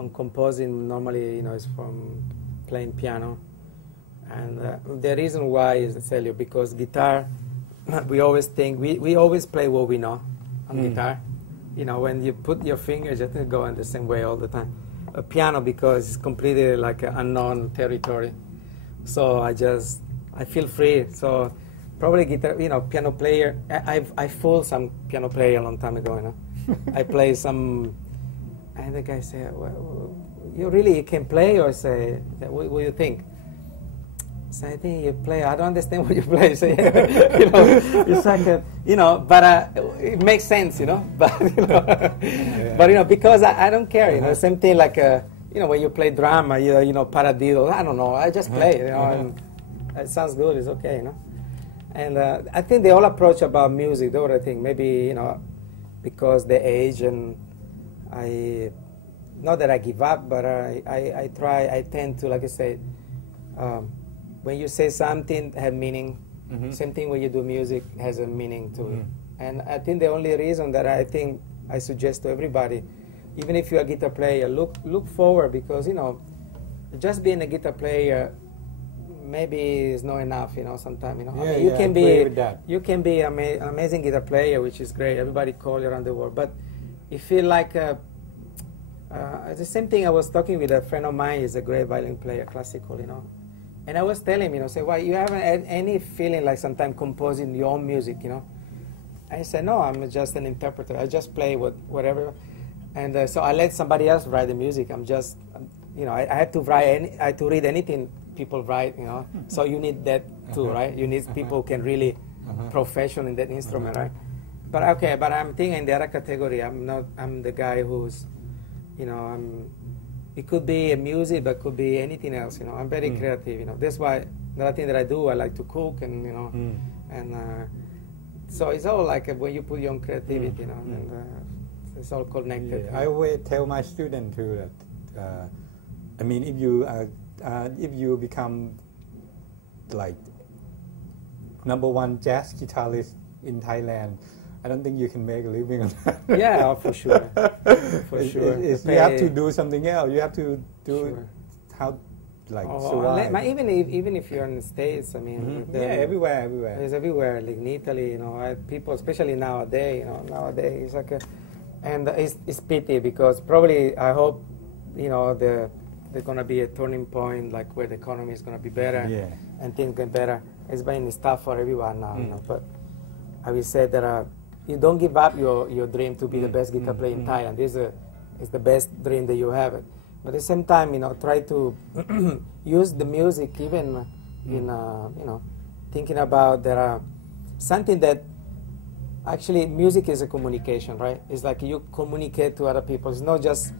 on composing normally, is from playing piano. And the reason why is, I tell you, because guitar, we always think, we always play what we know on guitar. When you put your fingers, it go in the same way all the time. A piano, because it's completely like an unknown territory. So I feel free. So probably guitar, piano player, I fooled some piano player a long time ago, I play some, and the guy said, well, you can play? Or say, what do you think? So I think you play. I don't understand what you play. So it's like but it makes sense, But but because I don't care, Same thing like when you play drama, paradiddle. I don't know. I just play, and it sounds good. It's okay, And I think the whole approach about music, though, I think maybe because the age, and not that I give up, but I tend to, like I say. When you say something have meaning, same thing when you do music has a meaning to it. And I think the only reason that I suggest to everybody, even if you're a guitar player, look forward, because just being a guitar player maybe is not enough. Sometimes you can be an amazing guitar player, which is great. Everybody call you around the world, but you feel like the same thing. I was talking with a friend of mine. He's a great violin player, classical, And I was telling him, say, why you haven't had any feeling like sometimes composing your own music, I said, no, I'm just an interpreter. I just play whatever. And so I let somebody else write the music. I'm just, I had to write, I had to read anything people write, So you need that too, right? You need people who can really professional in that instrument, right? But okay, but I'm thinking in the other category. I'm the guy who's, it could be music, but could be anything else. I'm very creative. That's why another thing that I do. I like to cook, and and so it's all like when you put your own creativity, and it's all connected. Yeah. I always tell my students too that if you become like #1 jazz guitarist in Thailand, I don't think you can make a living on that. Yeah, for sure. For sure. You have to do something else. You have to do how, survive. Even if you're in the States, everywhere. It's everywhere. Like in Italy, people, especially nowadays, it's like and it's pity, because probably I hope, there's going to be a turning point, like where the economy is going to be better and things get better. It's been tough for everyone now, but I will say that you don't give up your dream to be the best guitar player in Thailand. This is the best dream that you have. But at the same time, try to use the music even in, thinking about there are something that actually music is a communication, right? It's like you communicate to other people. It's not just,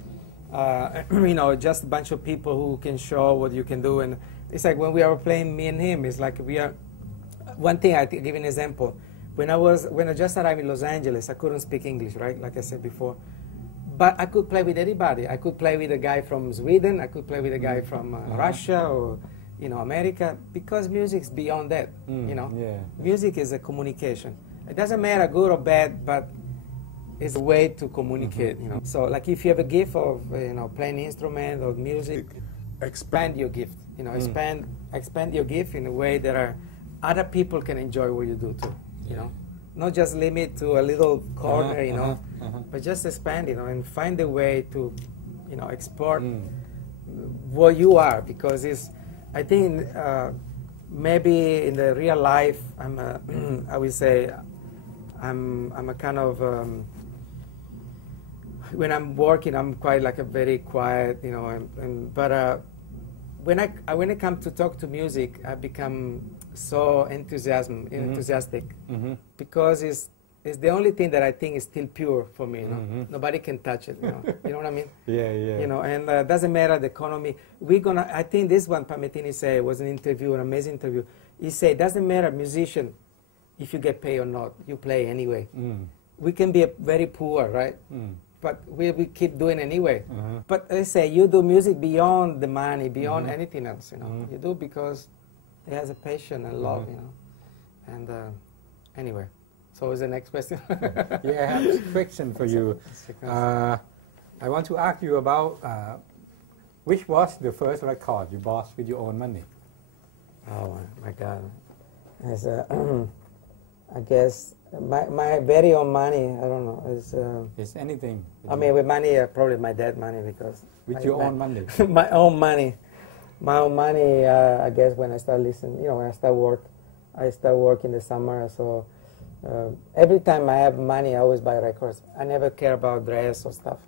just a bunch of people who can show what you can do. And it's like when we are playing me and him, it's like we are, one thing I give you an example. When I just arrived in Los Angeles, I couldn't speak English, right? Like I said before. But I could play with anybody. I could play with a guy from Sweden. I could play with a guy from Russia or, America, because music's beyond that, Music is a communication. It doesn't matter good or bad, but it's a way to communicate, So like if you have a gift of, playing instrument or music, expand your gift, expand your gift in a way that other people can enjoy what you do too. Not just limit to a little corner, but just expand, and find a way to, export what you are, because I think maybe in the real life, I would say, I'm a kind of, when I'm working, I'm quite like a very quiet, but when I come to talk to music, I become so enthusiastic, because it's the only thing that I think is still pure for me. Nobody can touch it. You know what I mean? Yeah. And it doesn't matter the economy. I think this one Pamettini said was an interview, an amazing interview. He said, it doesn't matter, musician, if you get paid or not, you play anyway. We can be very poor, right? But we keep doing anyway. But they say you do music beyond the money, beyond anything else. You do because it has a passion and love. And anyway, so what's the next question? I have a question for you. I want to ask you about Which was the first record you bought with your own money? Oh my God! It's, I guess my very own money. I don't know. It's anything. I mean, with money, probably my dad's money because with your own money. My own money. My own money. I guess when I start listening, when I start work in the summer. So every time I have money, I always buy records. I never care about dress or stuff.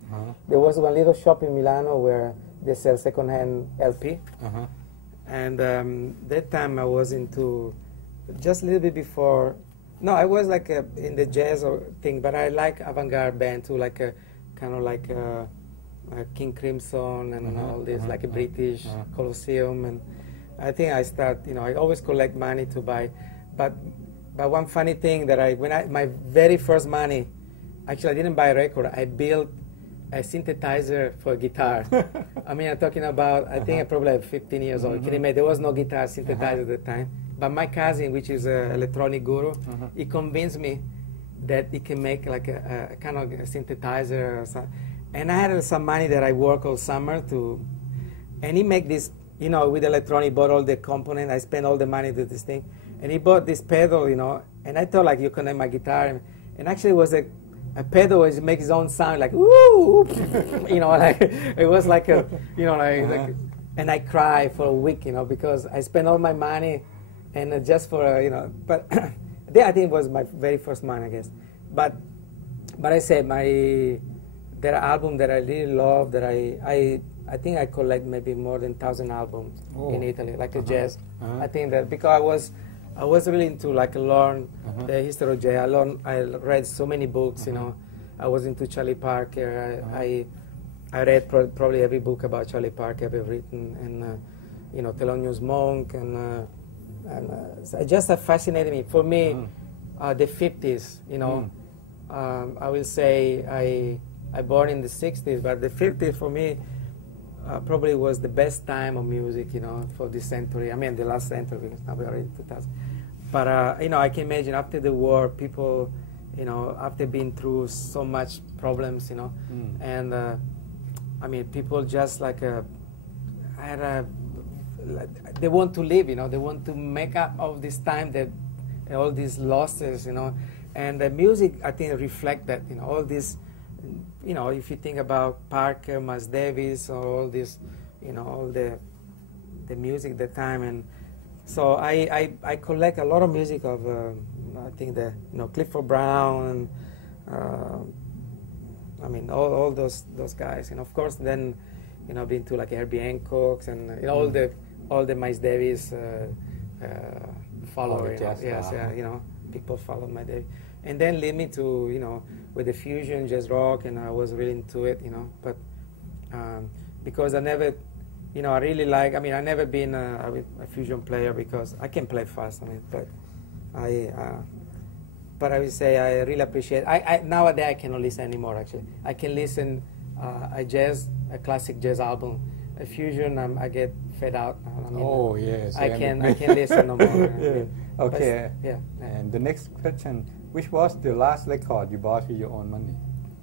There was one little shop in Milano where they sell secondhand LP. And that time I was into just a little bit before. No, I was like in the jazz or thing, but I like avant-garde band too, like a kind of like King Crimson and all this, like a British Colosseum. And I think I start, I always collect money to buy. But one funny thing that my very first money, actually I didn't buy a record. I built a synthesizer for a guitar. I mean, I'm talking about, I think I probably have 15 years old. Can you imagine? There was no guitar synthesizer at the time. But my cousin, which is an electronic guru, he convinced me that he can make like a kind of a synthesizer or something. And I had some money that I work all summer to, and he make this, with electronic, bought all the components. I spent all the money to this thing. And he bought this pedal, and I thought like you connect my guitar. And actually it was a pedal which makes its own sound, like, woo, like, it was like a, like, and I cried for a week, because I spent all my money and just for, but I think it was my very first money, I guess. But I say there are albums that I really love that I think I collect maybe more than 1,000 albums in Italy, like a jazz. I think that because I was really into like learn the history of jazz. I read so many books, I was into Charlie Parker. I read probably every book about Charlie Parker ever written, and Thelonious Monk, and it just fascinated me. For me, the 50s, I will say I born in the 60s, but the 50s for me probably was the best time of music, for this century. I mean, the last century, because now we're already in 2000. But, I can imagine after the war, people, after being through so much problems, and, I mean, people just like, they want to live, they want to make up of this time, that all these losses, and the music, I think, reflect that, all this, if you think about Parker, Miles Davis, or all this, all the music at the time, and so I collect a lot of music of, I think Clifford Brown, and I mean all those guys, and of course then, been to like Herbie Hancock and all the Miles Davis followers, people follow Miles Davis. And then lead me to, with the fusion, jazz rock, and I was really into it, But because I never, I really like, I never been a fusion player because I can play fast, but I would say I really appreciate, nowadays I cannot listen anymore, actually. I can listen a classic jazz album. A fusion, I get fed out. Yes. I can listen no more. Okay. Yeah. And the next question, which was the last record you bought with your own money?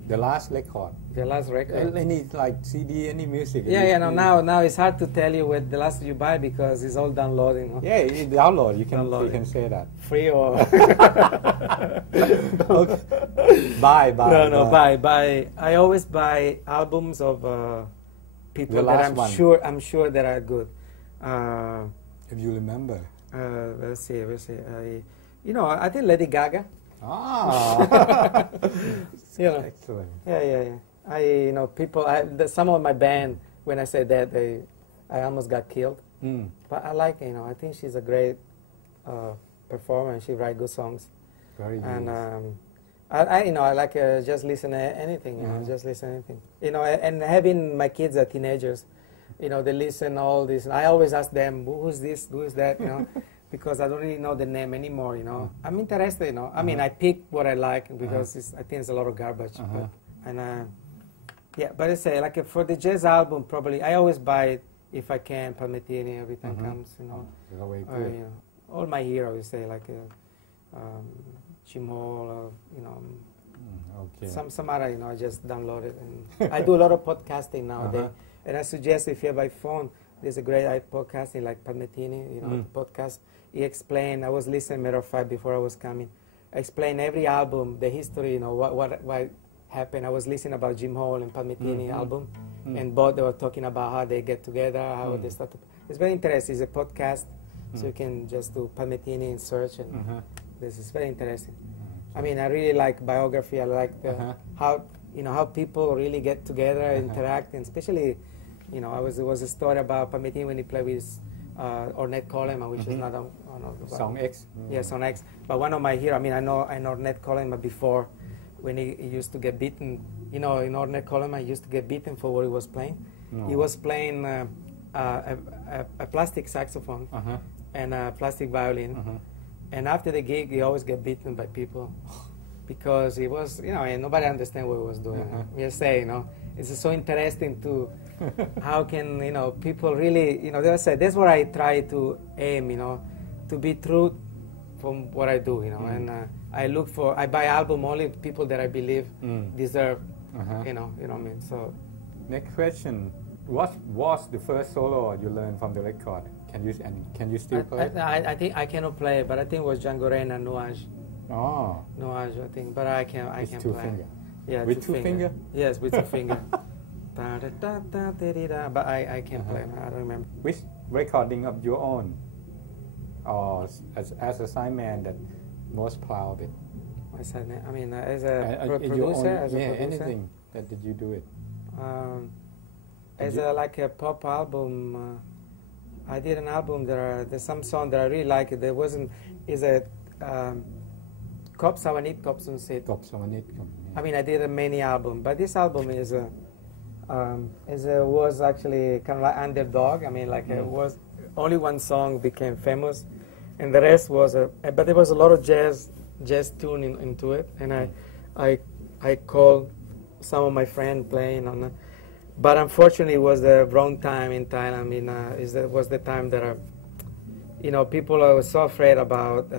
The last record. The last record. Any like CD, any music? Now it's hard to tell you what the last you buy because it's all downloading. Yeah, you download. You can say that. Free or buy. Buy. I always buy albums of people that I'm sure that are good. If you remember. Let's see. I think Lady Gaga. Excellent. Yeah. People. Some of my band, when I said that, I almost got killed. But I like. I think she's a great performer. And she writes good songs. Very good. And I like just listen to anything. Just listen to anything. And having my kids are teenagers. They listen all this. And I always ask them, who's this, who is that, because I don't really know the name anymore, I'm interested, I pick what I like because I think it's a lot of garbage. But I say, like for the jazz album, probably, I always buy it if I can, Palmettini, every time comes, all my heroes, say, like Jim Hall, Okay. Some other, I just download it. And I do a lot of podcasting nowadays. And I suggest if you're by phone, there's a great podcasting like Pat Metheny, you know, podcast. He explained, I was listening, matter of fact, before I was coming, explain every album, the history, you know, what happened. I was listening about Jim Hall and Pat Metheny album, and both they were talking about how they get together, how they start. It's very interesting. It's a podcast, so you can just do Pat Metheny and search, and this is very interesting. I mean, I really like biography. I like the, how, you know, how people really get together, interact, and especially, you know, there was a story about Pat Metheny when he played with Ornette Coleman, which is another one of the Song X. Yeah, Song X. But one of my heroes, I mean, I know Ornette Coleman before, when he used to get beaten. You know, in Ornette Coleman, he used to get beaten for what he was playing. He was playing a plastic saxophone and a plastic violin. And after the gig, he always get beaten by people because he was, you know, and nobody understand what he was doing. We just say, you know, it's so interesting to how can, you know, people really, you know, that's what I try to aim, you know, to be true from what I do, you know, and I buy album only people that I believe deserve, you know what I mean. So, next question: what was the first solo you learned from the record? Can you still play? I think I cannot play, but I think it was Django Reinhardt Nuage. Oh. Nuage, I think, but I can two play. finger. Yeah, with two finger. Yes, with two finger. But I can't play. I don't remember. Which recording of your own, or as a sideman that most proud of it? What's that name? I mean, as a producer, as a producer. Anything that did you do it? As like a pop album. I did an album. There's some song that I really like. There wasn't. Is a Cop Sawanit Cop Sunset. Cop Sawanit. I mean, I did a many album, but this album was actually kind of like underdog. I mean, like it was only one song became famous, and the rest was but there was a lot of jazz tune into it, and I called some of my friends playing on it. But unfortunately, it was the wrong time in Thailand. I mean, it was the time that, you know, people are so afraid about,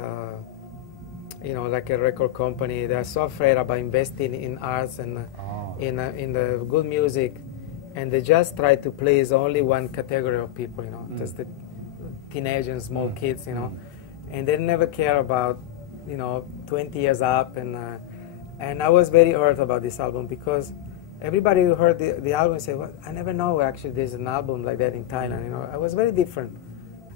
you know, like a record company. They're so afraid about investing in arts and in the good music, and they just try to please only one category of people, you know, just the teenagers, small kids, you know, and they never care about, you know, 20 years up. And I was very hurt about this album because everybody who heard the album said, well, I never know actually there's an album like that in Thailand. You know, I was very different.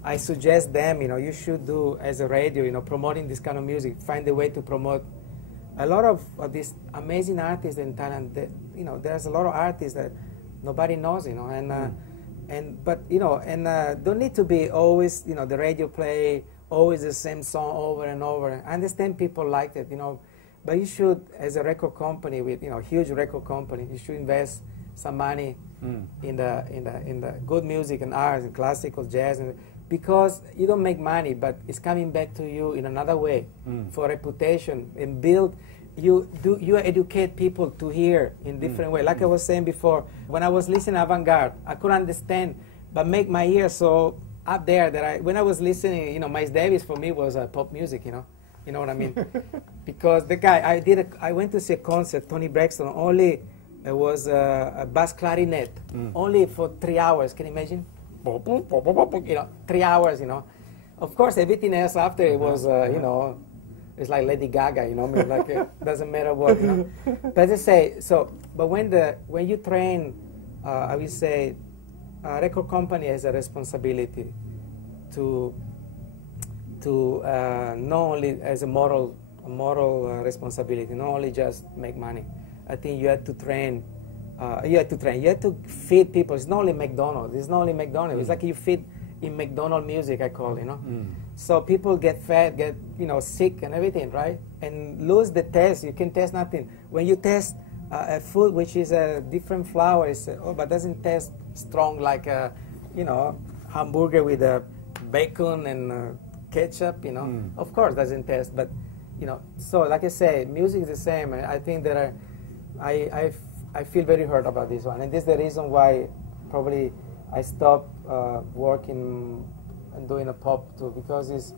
I suggest them, you know, you should do as a radio, you know, promoting this kind of music, find a way to promote a lot of these amazing artists in Thailand. That, you know, there's a lot of artists that nobody knows, you know, but you know, and don't need to be always, you know, the radio play always the same song over and over. I understand people like it, you know. But you should, as a record company with, you know, huge record company, you should invest some money in the good music and arts and classical jazz, because you don't make money, but it's coming back to you in another way for reputation and build. You educate people to hear in different way. Like I was saying before, when I was listening to avant-garde, I couldn't understand, but make my ears so up there that when I was listening, you know, Miles Davis for me was pop music, you know. You know what I mean? Because the guy, I went to see a concert, Tony Braxton, only it was a bass clarinet, only for 3 hours. Can you imagine? You know, 3 hours, you know. Of course, everything else after it was, you know, it's like Lady Gaga, you know, I mean, like it doesn't matter what, you know. But I say, so, but when you train, I would say, a record company has a responsibility to not only as a moral responsibility, not only just make money. I think you have to train. You have to feed people. It's not only McDonald's. It's like you feed in McDonald's music, I call it, you know. So people get fat, get, you know, sick and everything, right? And lose the taste. You can taste nothing. When you taste a food which is a different flour, it's, but doesn't taste strong like a, you know, hamburger with a bacon and ketchup, you know. Of course doesn't taste, but, you know, so like I say, music is the same. I think that I feel very hurt about this one, and this is the reason why probably I stopped working and doing a pop too, because it's,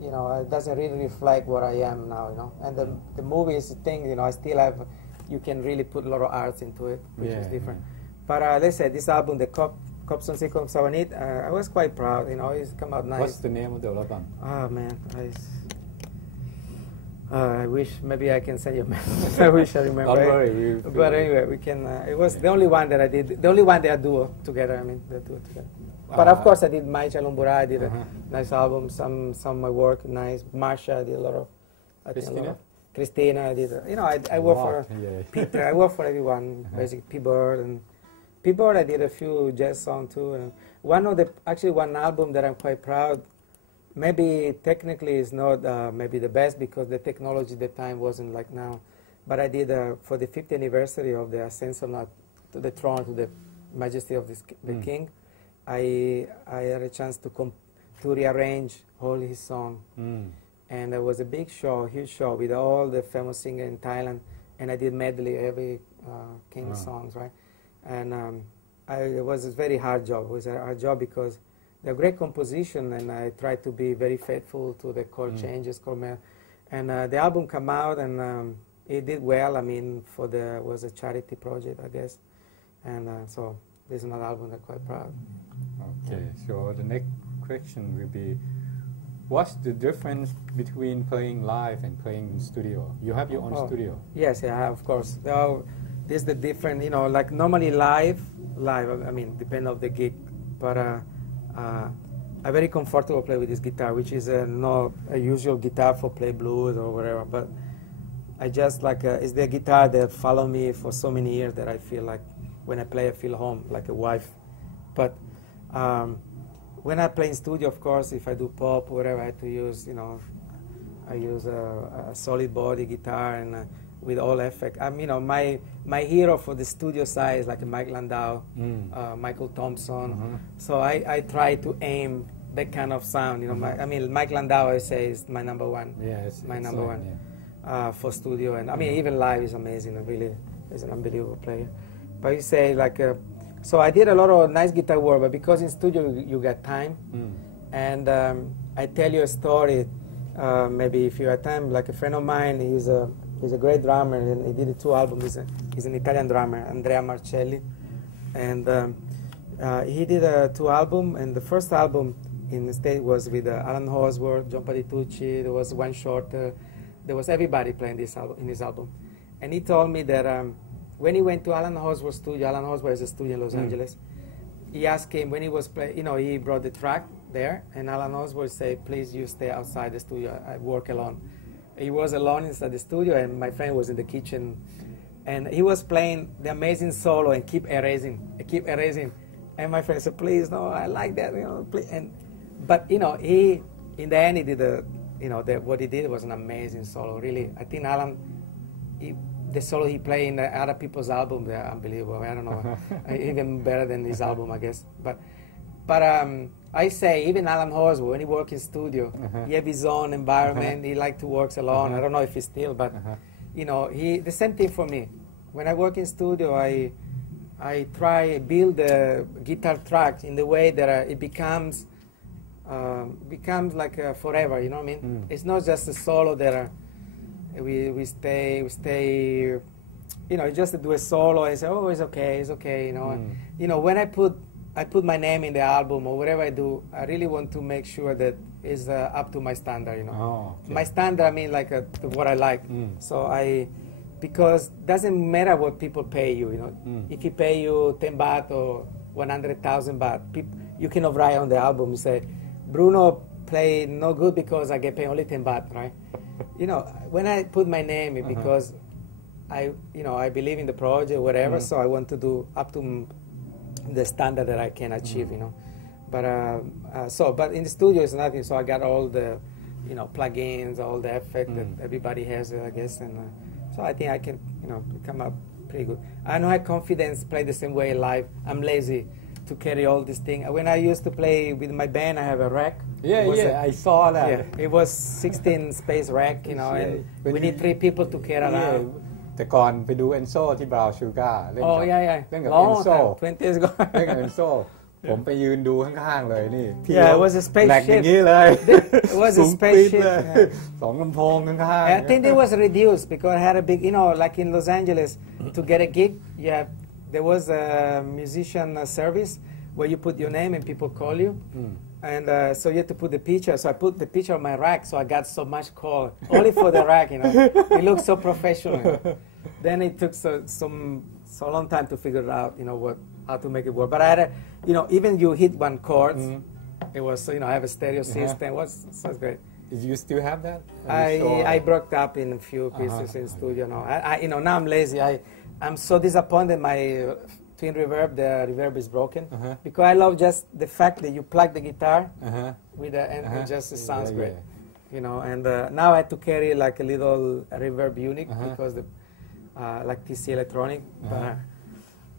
you know, it doesn't really reflect what I am now, you know. And the movies thing, you know, I still have, you can really put a lot of arts into it, which is different. But let's say this album, the Copson Secom Savanit, I was quite proud. You know, it's come out nice. What's the name of the album? Oh man, I wish maybe I can send you a message. I wish I remember. Don't worry. But anyway, we can. It was the only one that I did. The only one they are duo together. I mean, they duo together. But of course, I did Mai Chalumbura. I did a nice album. Some of my work nice. Marsha, I did a lot of. Christina, I did. You know, I work for Peter. I work for everyone. Basically, P-Bird and P-Bird. I did a few jazz songs too. And one album that I'm quite proud. Maybe technically it's not maybe the best because the technology at the time wasn't like now. But I did for the 50th anniversary of the ascension to the throne, to the majesty of the king. I had a chance to rearrange all his songs. And it was a big show, huge show with all the famous singers in Thailand. And I did medley every king's songs, right? And it was a very hard job. It was a hard job because they're great composition, and I tried to be very faithful to the chord changes, and the album came out, and it did well. I mean, was a charity project, I guess, and so this is another album I'm quite proud. Okay, so the next question will be, what's the difference between playing live and playing in studio? You have your own studio. Yes, yeah, of course. This is the different, you know, like normally live, I mean, depend on the gig, but I'm very comfortable play with this guitar, which is not a usual guitar for play blues or whatever, but I just like, it's the guitar that follow me for so many years that I feel like when I play, I feel home, like a wife. But when I play in studio, of course, if I do pop or whatever, I have to use, you know, I use a solid body guitar and with all effect. You know, my hero for the studio side is like Mike Landau, Michael Thompson. So I try to aim that kind of sound. You know, I mean, Mike Landau, I say, is my number one. Yes, my number one for studio, and I mean even live is amazing. Really, is an unbelievable player. But you say like, so I did a lot of nice guitar work, but because in studio you get time, and I tell you a story. Maybe if you have time, like a friend of mine, he's a great drummer, and he did 2 albums. He's an Italian drummer, Andrea Marcelli, and he did 2 albums. And the first album in the States was with Alan Horsworth, John Patitucci. There was one shorter. There was everybody playing this album in his album. And he told me that when he went to Alan Horsworth's studio, Alan Horsworth is a studio in Los Angeles. He asked him when he was playing. You know, he brought the track there, and Alan Horsworth said, "Please, you stay outside the studio. I work alone." He was alone inside the studio, and my friend was in the kitchen, and he was playing the amazing solo and keep erasing. And my friend said, "Please, no, I like that, you know." Please. But you know, he in the end he did what he did was an amazing solo. Really, I think Alan, the solo he played in other people's album, they're unbelievable. I don't know, even better than his album, I guess. But I say even Alan Horsworth, when he works in studio, he have his own environment. He like to work alone. I don't know if he's still, but you know, the same thing for me. When I work in studio, I try build the guitar track in the way that it becomes like forever. You know what I mean? It's not just a solo that we stay. You know, just to do a solo and say, "Oh, it's okay. You know, you know, when I put my name in the album or whatever I do, I really want to make sure that it's up to my standard, you know. My standard, I mean, like what I like. So because doesn't matter what people pay you, you know. If he pay you 10 baht or 100,000 baht, you cannot write on the album, you say, Bruno play no good because I get paid only 10 baht, right? You know, when I put my name, it's because I believe in the project, whatever, so I want to do up to the standard that I can achieve, you know. But but in the studio it's nothing. So I got all the, you know, plugins, all the effect that everybody has, I guess, and so I think I can, you know, come up pretty good. I don't have confidence play the same way live. I'm lazy to carry all this thing. When I used to play with my band, I have a rack. I saw that. Yeah, it was 16 space rack, you know, and we need 3 people to carry around. แต่ก่อนไปดูเอนโซที่บราวน์ชูการ์เล่นกับเอนโซ 20 years ago เล่นกับเอนโซผมไปยืนดูข้างๆเลยนี่ Yeah, it was a spaceship แหลกอย่างนี้เลย It was a spaceship 2 ลำโพงข้างๆ I think it was reduced because I had a big, you know, like in Los Angeles to get a gig there was a musician service where you put your name and people call you. And so you had to put the picture. So I put the picture on my rack, so I got so much call. Only for the rack, you know. It looked so professional. Then it took so long time to figure it out, you know, how to make it work. But I had you know, even you hit one chord, it was, you know, I have a stereo system. It was great. Did you still have that? I broke up in a few pieces in studio now. You know, now I'm lazy. I'm so disappointed my twin reverb, the reverb is broken. Because I love just the fact that you plug the guitar with the, and it just sounds great. You know, and now I had to carry like a little reverb unit because the, like TC Electronic.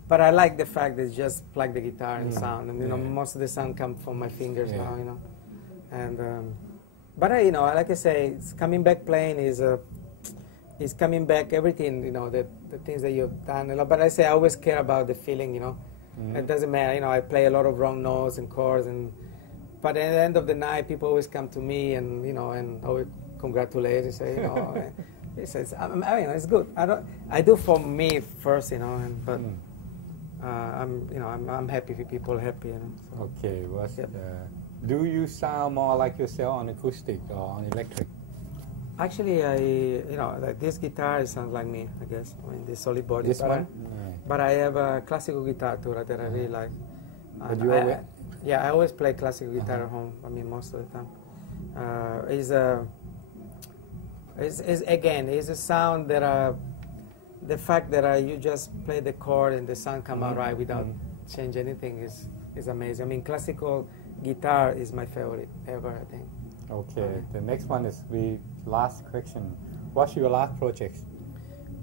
But I like the fact that you just plug the guitar and sound. And, you know, most of the sound comes from my fingers now, you know. And, but, you know, like I say, it's coming back playing is coming back everything, you know, the things that you've done. But I say I always care about the feeling, you know. It doesn't matter, you know, I play a lot of wrong notes and chords. But at the end of the night, people always come to me and, you know, and always congratulate and say, you know, I mean, it's good. I do for me first, you know, but I'm happy if people are happy, you know. So. Okay, do you sound more like yourself on acoustic or on electric? Actually, you know, like this guitar sounds like me, I guess. I mean, this solid body. This one? But I have a classical guitar too that I really like. But you always? Yeah, I always play classical guitar at home. I mean, most of the time. It's a sound that the fact that you just play the chord and the sound come out right without change anything is amazing. I mean, classical guitar is my favorite ever, I think. Okay, the next one is the last question. What's your last project?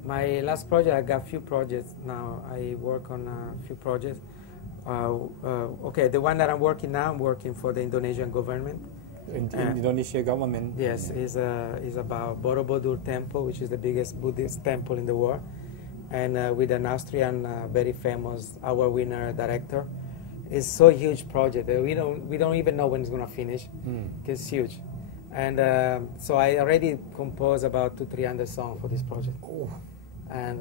My last project, I got a few projects now. I work on a few projects. Okay, the one that I'm working now, I'm working for the Indonesian government. Indonesia government? Yes, is about Borobudur Temple, which is the biggest Buddhist temple in the world, and with an Austrian very famous award winner director. It's so huge project that we don't even know when it's gonna finish. It's huge, and so I already composed about 200-300 songs for this project, and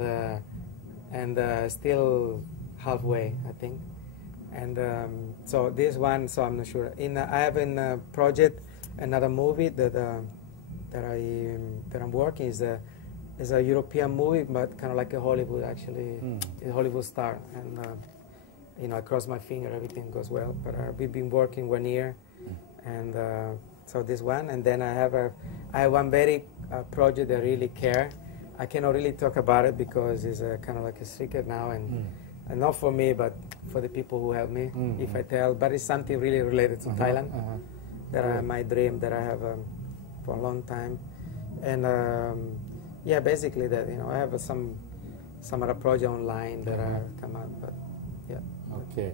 still halfway, I think. And so this one, so I'm not sure. I have a project, another movie that I'm working is a European movie, but kind of like a Hollywood actually, a Hollywood star. And you know, I cross my finger, everything goes well. But we've been working 1 year, and so this one, and then I have one very project that I really care. I cannot really talk about it because it's kind of like a secret now, and not for me, but for the people who help me, if I tell. But it's something really related to Thailand. That my dream that I have for a long time, and yeah, basically that, you know, I have some other project online that are come out, but yeah. Okay.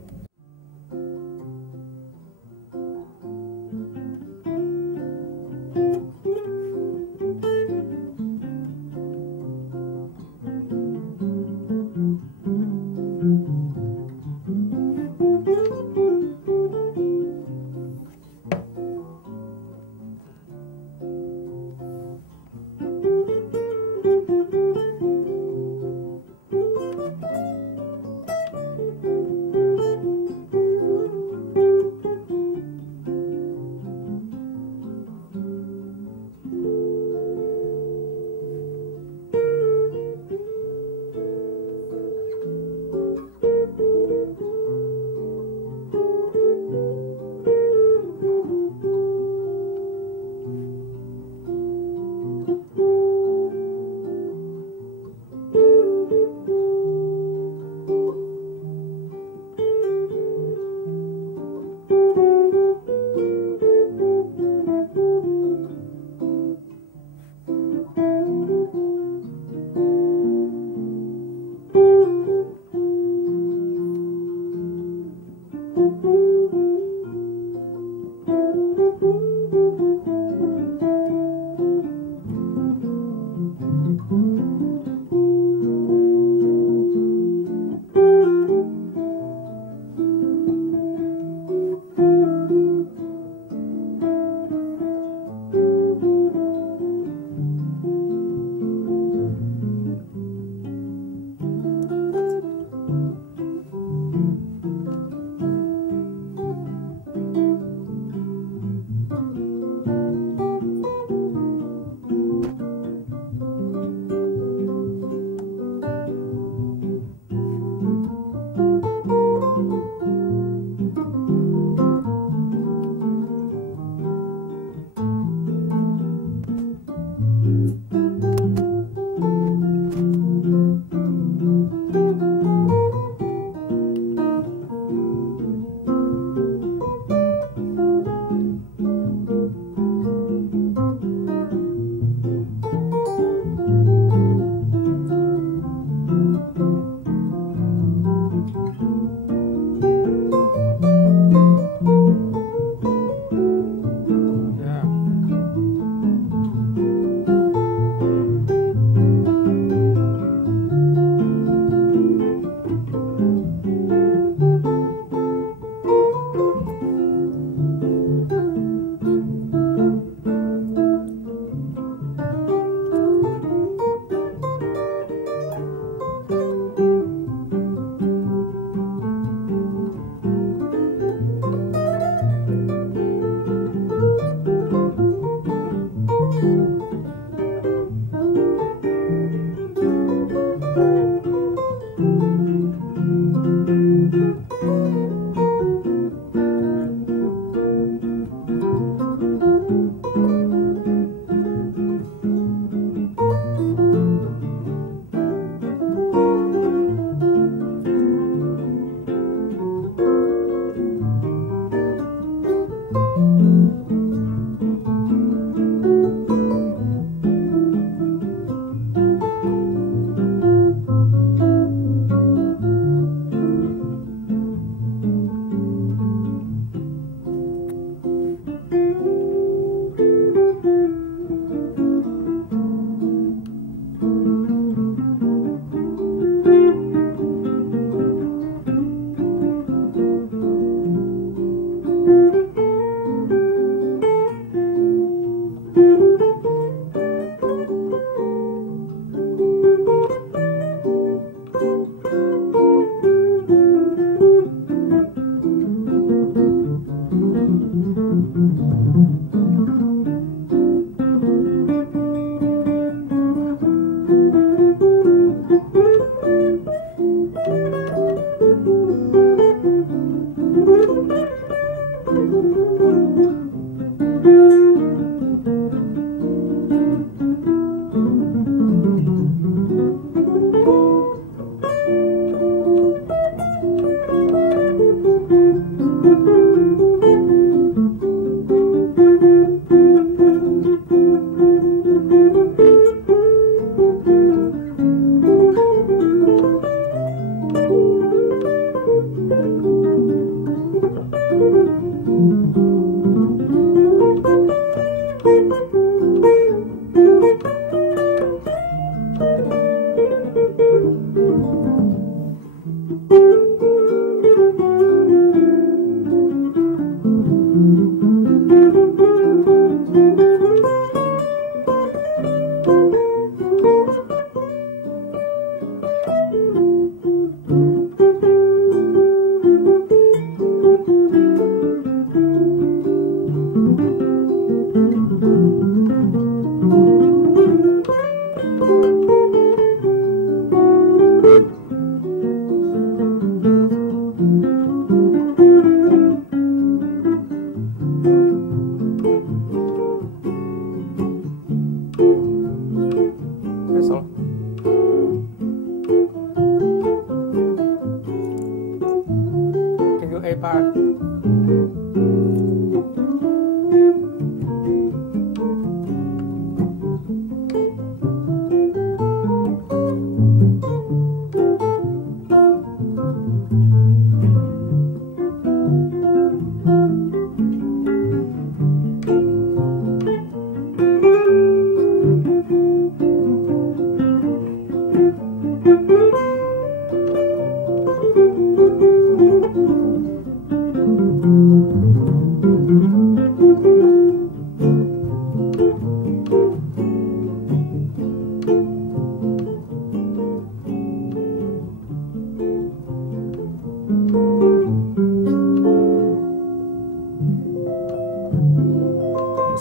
A part.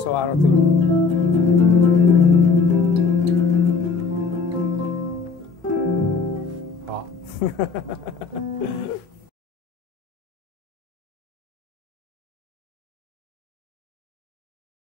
So I don't think. Oh.